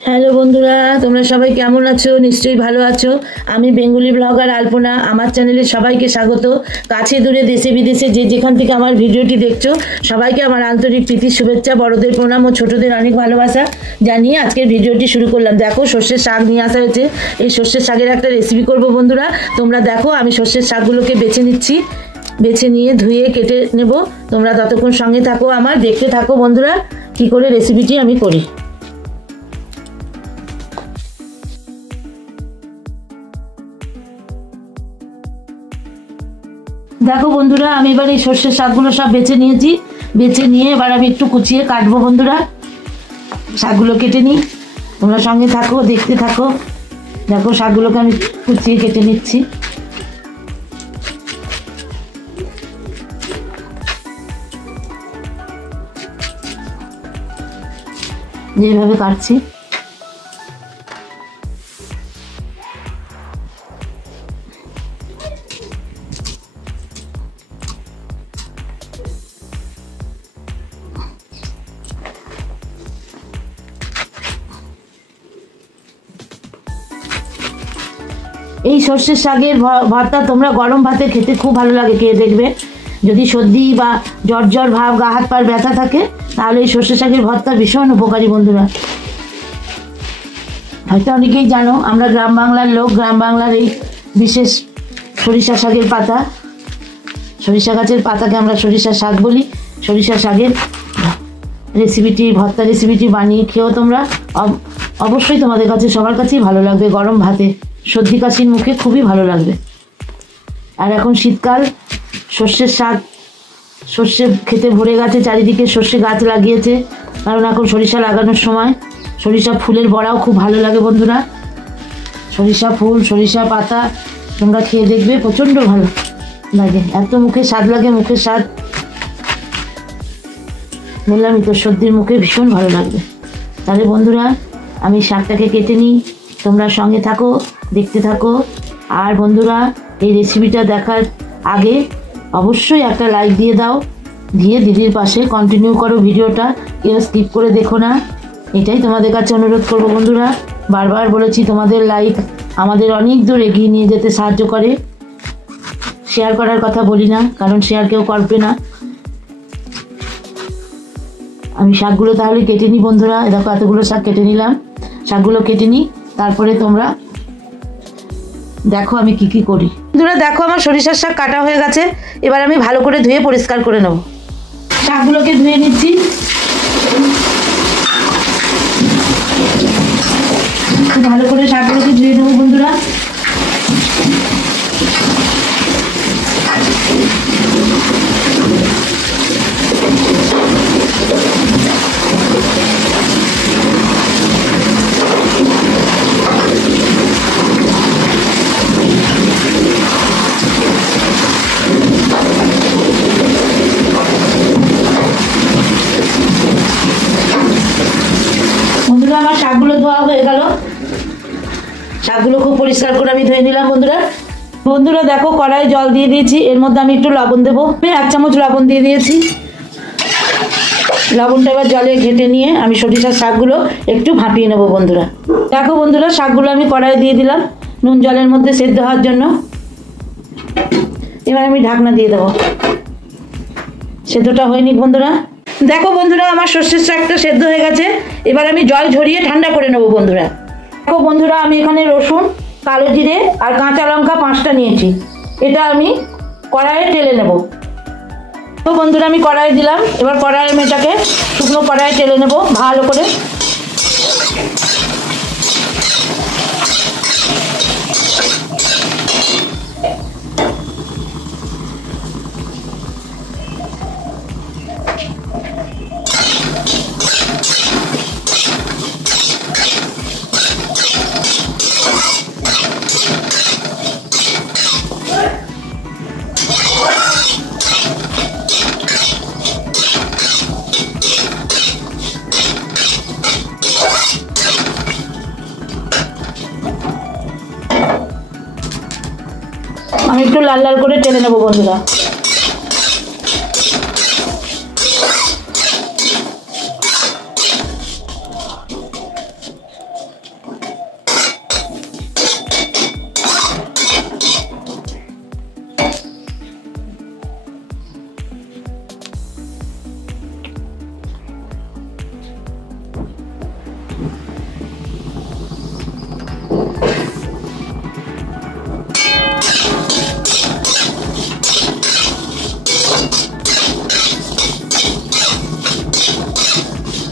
Hello বন্ধুরা, তোমরা সবাই কেমন আছো? নিশ্চয়ই ভালো আছো। আমি বেঙ্গলি ব্লগার আলপনা। আমার চ্যানেলে সবাইকে স্বাগত। কাছে দূরে দেশে বিদেশে যে যেখান থেকে আমার ভিডিওটি দেখছো সবাইকে আমার আন্তরিক প্রীতি শুভেচ্ছা, বড়দের প্রণাম ও ছোটদের অনেক ভালোবাসা জানিয়ে আজকের ভিডিওটি শুরু করলাম। দেখো, সর্ষের শাক নিয়ে আসা হয়েছে। এই সর্ষের শাকের একটা রেসিপি করব বন্ধুরা। তোমরা দেখো, আমি সর্ষের শাকগুলোকে বেছে নিচ্ছি। বেছে নিয়ে ধুয়ে কেটে নেব। তোমরা ততক্ষণ সঙ্গে থাকো, আমার দেখতে থাকো বন্ধুরা কি করে রেসিপিটি আমি করি। দেখো বন্ধুরা, আমি এবার এই সর্ষের শাকগুলো সব বেছে নিয়েছি। বেছে নিয়ে এবার আমি একটু কুচিয়ে কাটবো বন্ধুরা। শাকগুলো কেটে নিই, তোমরা সঙ্গে থাকো, দেখতে থাকো। দেখো, শাকগুলোকে আমি কুচিয়ে কেটে নিচ্ছি। যেভাবে কাটছি এই সর্ষের শাকের ভর্তা তোমরা গরম ভাতে খেতে খুব ভালো লাগে। খেয়ে দেখবে, যদি সর্দি বা জ্বর ভাব, গা হাত পার ব্যথা থাকে, তাহলে এই সর্ষের শাকের ভর্তা ভীষণ উপকারী বন্ধুরা। হয়তো অনেকেই জানো, আমরা গ্রাম বাংলার লোক। গ্রাম বাংলার এই বিশেষ সরিষা শাকের পাতা, সরিষা গাছের পাতাকে আমরা সরিষা শাক বলি। সরিষা শাকের ভর্তা রেসিপিটি বানিয়ে খেয়েও তোমরা অবশ্যই তোমাদের কাছে সবার কাছেই ভালো লাগবে। গরম ভাতে সর্দি কাশির মুখে খুবই ভালো লাগবে। আর এখন শীতকাল, সর্ষের শাক, সর্ষে খেতে ভরে গেছে। চারিদিকে সর্ষে গাছ লাগিয়েছে, কারণ এখন সরিষা লাগানোর সময়। সরিষা ফুলের বড়াও খুব ভালো লাগে বন্ধুরা। সরিষা ফুল, সরিষা পাতা তোমরা খেয়ে দেখবে, প্রচণ্ড ভালো লাগে। এত মুখে স্বাদ লাগে, মুখের স্বাদ বললামই তো, সর্দির মুখে ভীষণ ভালো লাগবে। তাহলে বন্ধুরা, আমি শাকটাকে কেটে নিই, তোমরা সঙ্গে থাকো, দেখতে থাকো। আর বন্ধুরা, এই রেসিপিটা দেখার আগে অবশ্যই একটা লাইক দিয়ে দাও, দিয়ে দিদির পাশে কন্টিনিউ করো ভিডিওটা, কেউ স্কিপ করে দেখো না। এটাই তোমাদের কাছে অনুরোধ করবো বন্ধুরা। বারবার বলেছি, তোমাদের লাইক আমাদের অনেক দূর এগিয়ে নিয়ে যেতে সাহায্য করে। শেয়ার করার কথা বলি না, কারণ শেয়ার কেউ করবে না। আমি শাকগুলো তাহলে কেটে নিই বন্ধুরা। দেখো, এতগুলো শাক কেটে নিলাম। শাকগুলো কেটে নিই, তারপরে তোমরা দেখো আমি কি করি। বন্ধুরা দেখো, আমার সরিষার শাক কাটা হয়ে গেছে। এবার আমি ভালো করে ধুয়ে পরিষ্কার করে নেব। শাকগুলোকে ধুয়ে নিচ্ছি। ভালো করে শাকগুলোকে ধুয়ে নেবো বন্ধুরা। আমার শাকগুলো ধোয়া হয়ে গেল। শাকগুলো খুব পরিষ্কার করে আমি ধুয়ে নিলাম বন্ধুরা। বন্ধুরা দেখো, কড়াই জল দিয়ে দিয়েছি। এর মধ্যে আমি একটু লবণ দেবো। 1 চামচ লবণ দিয়ে দিয়েছি। লবণটা এবার জলে ঘেটে নিয়ে আমি সরিষার শাকগুলো একটু ভাপিয়ে নেবো বন্ধুরা। দেখো বন্ধুরা, শাকগুলো আমি কড়াই দিয়ে দিলাম নুন জলের মধ্যে সেদ্ধ হওয়ার জন্য। এবার আমি ঢাকনা দিয়ে দেবো। সেদ্ধটা হয়নি বন্ধুরা। দেখো বন্ধুরা, আমার সর্ষের শাকটা সেদ্ধ হয়ে গেছে। এবার আমি জল ঝরিয়ে ঠান্ডা করে নেবো বন্ধুরা। দেখো বন্ধুরা, আমি এখানে রসুন, কালো জিরে আর কাঁচা লঙ্কা 5টা নিয়েছি। এটা আমি কড়াইয়ে ঢেলে নেব। তো বন্ধুরা, আমি কড়াইয়ে দিলাম। এবার কড়াইয়ের মেয়েটাকে শুকনো কড়াইয়ে ঢেলে নেব ভালো করে। আমি একটু লাল লাল করে টেনে নেবো বন্ধুরা।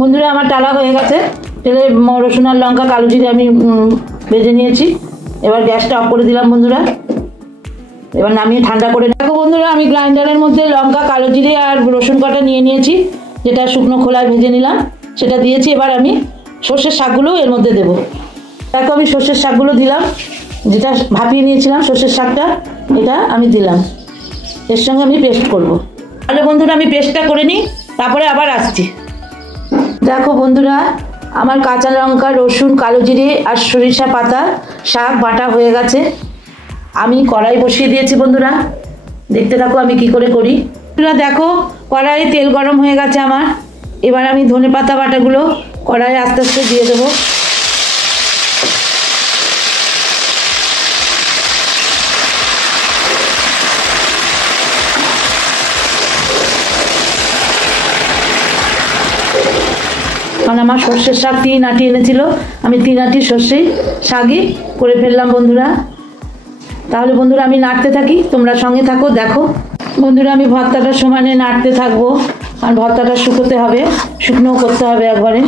বন্ধুরা আমার টালা হয়ে গেছে, তেলে রসুন আর লঙ্কা কালো জিরে আমি ভেজে নিয়েছি। এবার গ্যাসটা অফ করে দিলাম বন্ধুরা। এবার নামিয়ে ঠান্ডা করে দেখো বন্ধুরা, আমি গ্রাইন্ডারের মধ্যে লঙ্কা কালো জিরে আর রসুন কটা নিয়ে নিয়েছি, যেটা শুকনো খোলায় ভেজে নিলাম সেটা দিয়েছি। এবার আমি সর্ষের শাকগুলো এর মধ্যে দেবো। দেখো আমি সর্ষের শাকগুলো দিলাম, যেটা ভাপিয়ে নিয়েছিলাম সর্ষের শাকটা, এটা আমি দিলাম। এর সঙ্গে আমি পেস্ট করব। তাহলে বন্ধুরা আমি পেস্টটা করে নিই, তারপরে আবার আসছি। দেখো বন্ধুরা, আমার কাঁচা লঙ্কা রসুন কালো জিরে আর সরিষা পাতা শাক বাটা হয়ে গেছে। আমি কড়াই বসিয়ে দিয়েছি বন্ধুরা, দেখতে থাকো আমি কি করে করি। বন্ধুরা দেখো কড়াইয়ে তেল গরম হয়ে গেছে আমার। এবার আমি ধনেপাতা বাটাগুলো কড়াইয়ে আস্তে আস্তে দিয়ে দেবো। কারণ আমার সর্ষের শাক 3 আঁটি এনেছিল, আমি 3 আঁটি সর্ষে শাকই করে ফেললাম বন্ধুরা। তাহলে বন্ধুরা আমি নাড়তে থাকি, তোমরা সঙ্গে থাকো। দেখো বন্ধুরা আমি ভর্তাটা সমানে নাড়তে থাকবো, আর ভর্তাটা শুকোতে হবে, শুকনো করতে হবে একবারে।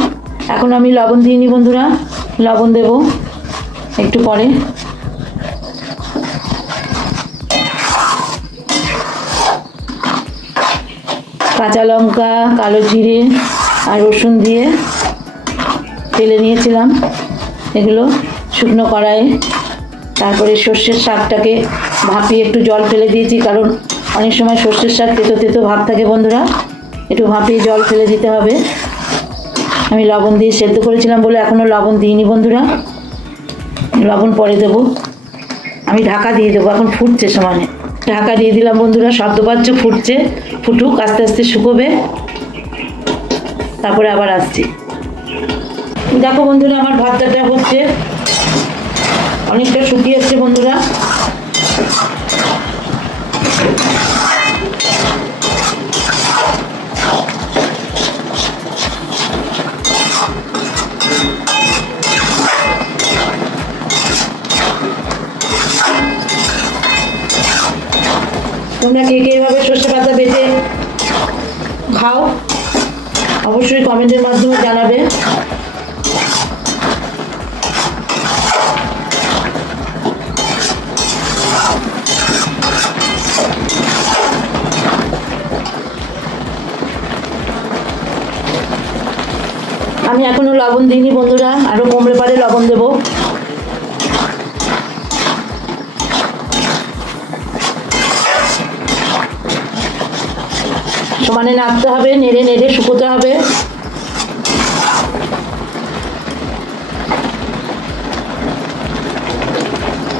এখন আমি লবণ দিইনি বন্ধুরা, লবণ দেব একটু পরে। কাঁচা লঙ্কা কালো জিরে আর রসুন দিয়ে তেলে নিয়েছিলাম এগুলো শুকনো কড়াইয়ে। তারপরে সর্ষের শাকটাকে ভাপিয়ে একটু জল ফেলে দিয়েছি, কারণ অনেক সময় সর্ষের শাক তেতো তেতো ভাব থাকে বন্ধুরা, একটু ভাপিয়ে জল ফেলে দিতে হবে। আমি লবণ দিয়ে সেদ্ধ করেছিলাম বলে এখনও লবণ দিইনি বন্ধুরা, লবণ পরে দেবো। আমি ঢাকা দিয়ে দেবো, এখন ফুটছে সমানে। ঢাকা দিয়ে দিলাম বন্ধুরা, শব্দ পাচ্ছ, ফুটছে, ফুটুক, আস্তে আস্তে শুকোবে, তারপরে আবার আসছি। দেখো বন্ধুরা আমার ভর্তাটা হচ্ছে, অনেকটা শুকিয়ে এসছে বন্ধুরা। তোমরা কে কে এভাবে সর্ষে পাতা বেটে খাও অবশ্যই কমেন্টের মাধ্যমে জানাবে। আমি এখনো লবণ দিইনি বন্ধুরা, আরো কমলে পারে লবণ দেবো। সমানে নাড়তে হবে, নেড়ে নেড়ে শুকোতে হবে।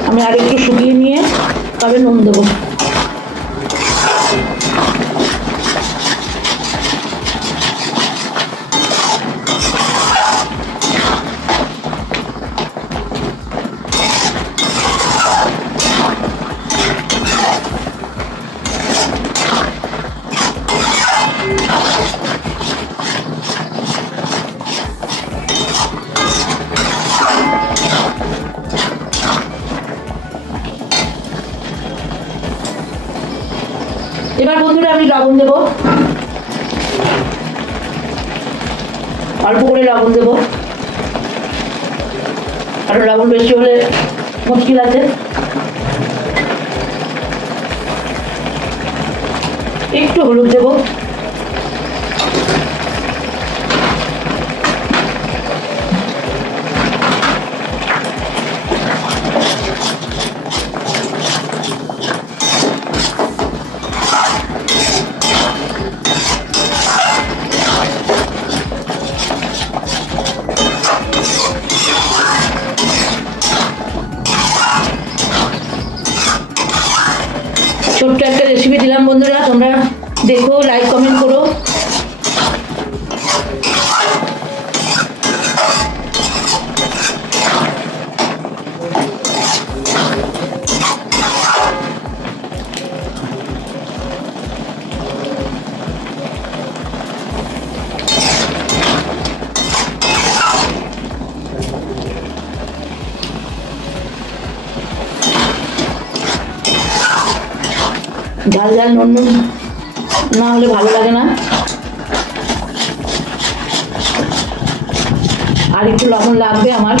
আমি আর একটু শুকিয়ে নিয়ে তবে নুন দেবো। এবার বন্ধুরা আমি লবণ দেবো, অল্প করে লবণ দেবো, আর লবণ বেশি হলে মুশকিল আছে। একটু হলুদ দেবো, ছোট্ট একটা রেসিপি দিলাম বন্ধুরা, তোমরা দেখো, লাইক কমেন্ট করো। ঝাল ঝাল নুন নুন না হলে ভালো লাগে না। আর একটু লবণ লাগবে আমার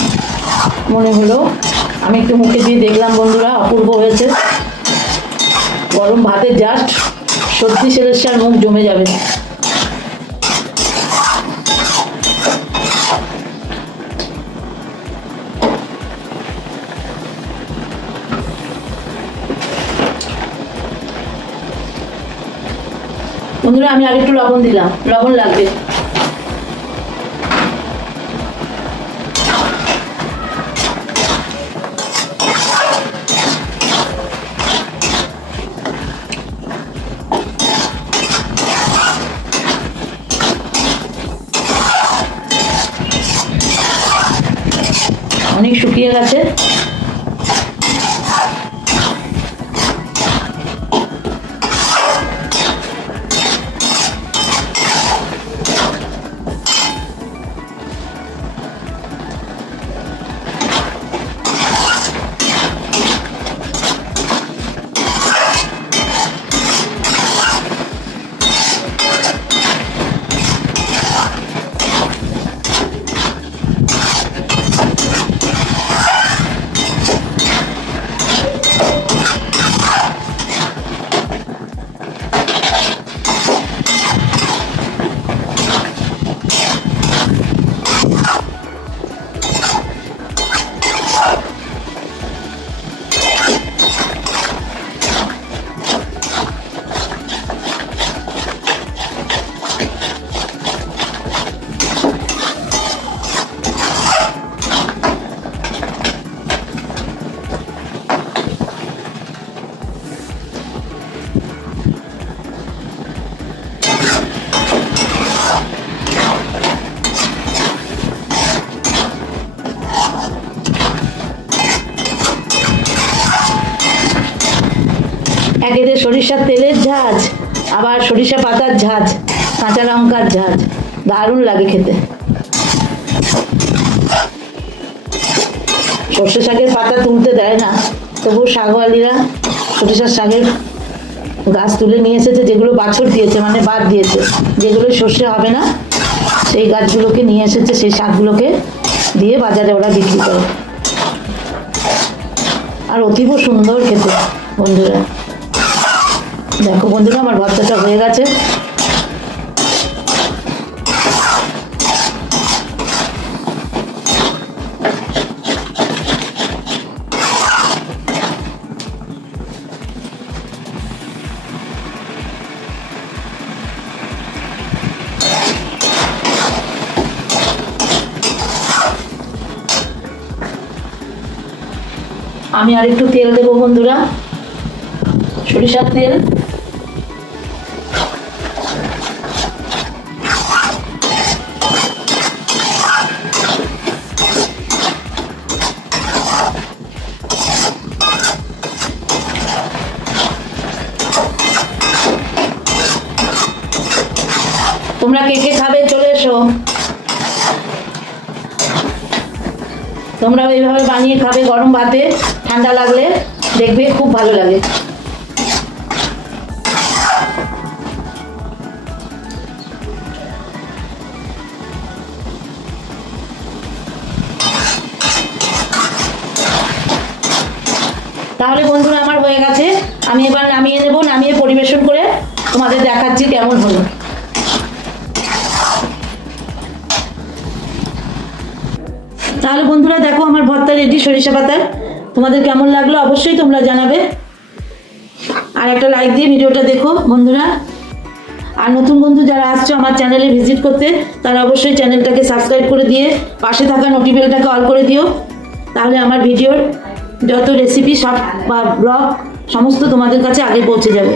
মনে হলো। আমি একটু মুখে দিয়ে দেখলাম বন্ধুরা, অপূর্ব হয়েছে। গরম ভাতে জাস্ট সত্যি সেরের মুখ জমে যাবে। বন্ধুরা আমি আর একটু লবণ দিলাম, লবণ লাগবে। অনেক শুকিয়ে গেছে। একেতে সরিষার তেলের ঝাঁজ, আবার সরিষা পাতার ঝাঁজ, কাঁচা লঙ্কার ঝাঁজ, দারুণ লাগে খেতে। সর্ষে শাকের পাতা তুলতে দেয় না, তবু শাকওয়ালিরা সরিষার শাকের গাছ তুলে নিয়ে এসেছে, যেগুলো বাছর দিয়েছে মানে বাদ দিয়েছে, যেগুলো সর্ষে হবে না সেই গাছগুলোকে নিয়ে এসেছে, সেই শাকগুলোকে দিয়ে বাজারে ওরা বিক্রি করে। আর অতীব সুন্দর খেতে বন্ধুরা। দেখো বন্ধুরা আমার ভর্তাটা হয়ে গেছে। আমি আর একটু তেল দেবো বন্ধুরা, সরিষার তেল। তোমরা কে কে খাবে চলে এসো, তোমরা এইভাবে বানিয়ে খাবে গরম ভাতে, ঠান্ডা লাগলে দেখবে খুব ভালো লাগে। তাহলে বন্ধুরা আমার হয়ে গেছে, আমি এবার নামিয়ে নেব, নামিয়ে পরিবেশন করে তোমাদের দেখাচ্ছি কেমন হলো। তাহলে বন্ধুরা দেখো আমার ভর্তা রেডি সরিষা পাতার। তোমাদের কেমন লাগলো অবশ্যই তোমরা জানাবে, আর একটা লাইক দিয়ে ভিডিওটা দেখো বন্ধুরা। আর নতুন বন্ধু যারা আসছো আমার চ্যানেলে ভিজিট করতে, তারা অবশ্যই চ্যানেলটাকে সাবস্ক্রাইব করে দিয়ে পাশে থাকা নোটিফিকেশনটাকে অল করে দিও, তাহলে আমার ভিডিওর যত রেসিপি সব বা ব্লগ সমস্ত তোমাদের কাছে আগে পৌঁছে যাবে।